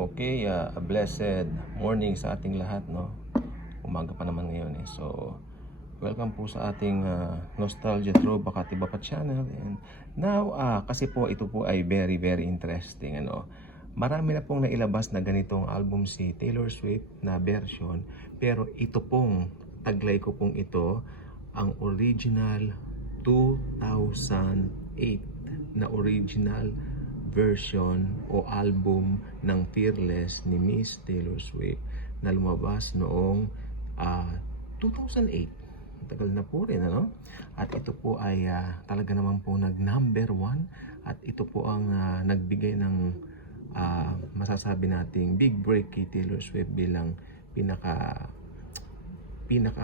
Okay, a blessed morning sa ating lahat, no? Umaga pa naman ngayon eh. So, welcome po sa ating Nostalgia Throwback at Iba Pa channel. And now, kasi po ito po ay very interesting, ano? Marami na pong nailabas na ganitong album si Taylor Swift na version, pero ito pong taglay ko pong ito ang original 2008 na original version o album ng Fearless ni Miss Taylor Swift na lumabas noong 2008. Tagal na po rin, ano? At ito po ay talaga naman po nag-number 1 at ito po ang nagbigay ng masasabi nating big break kay Taylor Swift bilang pinaka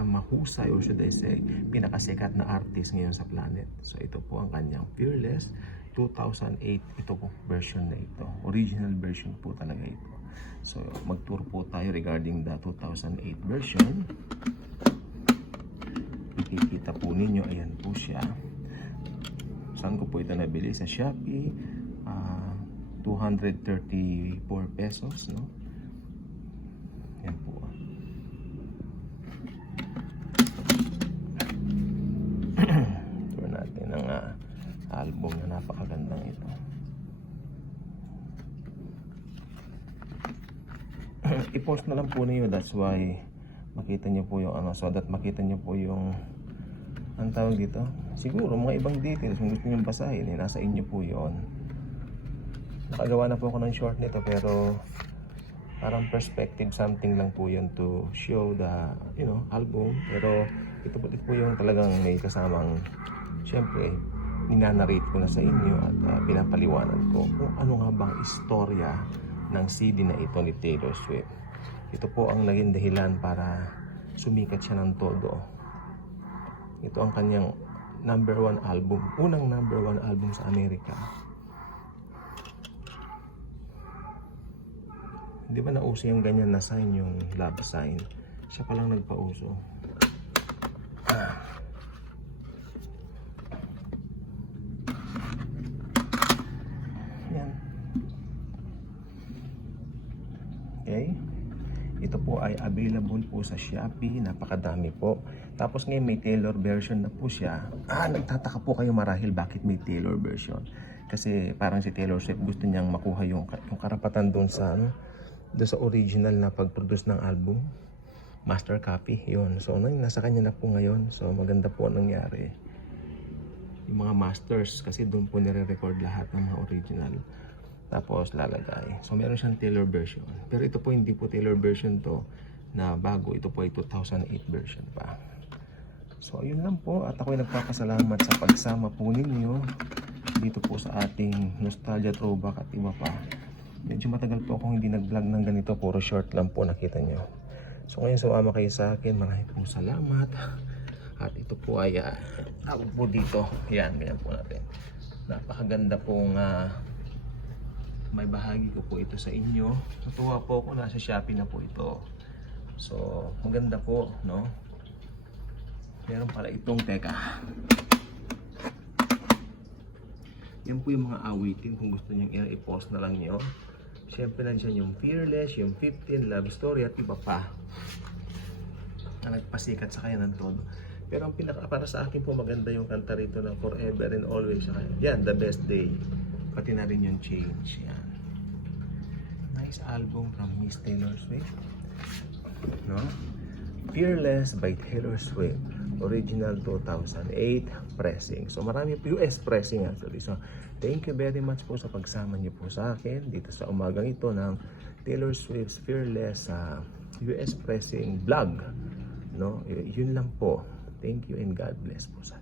mahusay, or should I say, pinakasikat na artist ngayon sa planet. So ito po ang kanyang Fearless 2008, ito po version na ito. Original version po talaga ito. So mag-tour po tayo regarding the 2008 version. Makikita po ninyo, ayan po siya. Saan ko po ito nabili? Sa Shopee. 234 pesos, no? Yan po. Tour natin ang album na napakagandang ito. I-post na lang po niyo, that's why makita niyo po yung so that makita niyo po yung ang tawag dito. Siguro mga ibang details kung gusto niyo basahin, nasa inyo po yon. Nakagawa na po ako ng short nito, pero parang perspective something lang po yun to show the album. Pero ito po yung talagang may kasamang, syempre ninanarrate ko na sa inyo at pinapaliwanag ko kung ano nga bang istorya ng CD na ito ni Taylor Swift. Ito po ang naging dahilan para sumikat siya ng todo. Ito ang kanyang number 1 album, unang number 1 album sa Amerika. Di ba nauso yung ganyan na sign, yung love sign? Siya palang nagpauso. Yan. Okay. Ito po ay available po sa Shopee. Napakadami po. Tapos ngayon may Taylor version na po siya. Nagtataka po kayo marahil bakit may Taylor version. Kasi parang si Taylor Swift gusto niyang makuha yung karapatan doon sa sa original na pag-produce ng album, master copy, yun. So nasa kanya na po ngayon. So maganda po nangyari yung mga masters, kasi doon po nire-record lahat ng mga original, tapos lalagay. So meron siyang Taylor version, pero ito po hindi po Taylor version to na bago. Ito po ay 2008 version pa. So ayun lang po, at ako ay nagpapasalamat sa pagsama po ninyo dito po sa ating Nostalgia Throwback at Iba Pa. Medyo matagal po akong hindi nag-vlog ng ganito, puro short lang po nakita nyo. So ngayon sumama kayo sa akin, maraming po salamat. At ito po ay ako po dito, yan, ganyan po natin. Napakaganda pong may bahagi ko po ito sa inyo. Natuwa po ako, nasa Shopee na po ito. So maganda po, no? Meron pala itong, teka, yan po yung mga awitin kung gusto nyo i-post na lang nyo. Siyempre nandiyan yung Fearless, yung 15, Love Story at iba pa na nagpasikat sa kanya ng todo. Pero ang para sa akin po maganda yung kanta rito ng Forever and Always sa kanya. Yan, The Best Day. Pati na rin yung Change. Yan. Nice album from Miss Taylor Swift, no? Fearless by Taylor Swift, original 2008 pressing. So marami po US pressing actually. So thank you very much po sa pagsama niyo po sa akin dito sa umagang ito ng Taylor Swift's Fearless US pressing vlog, no? Yun lang po. Thank you and God bless po sa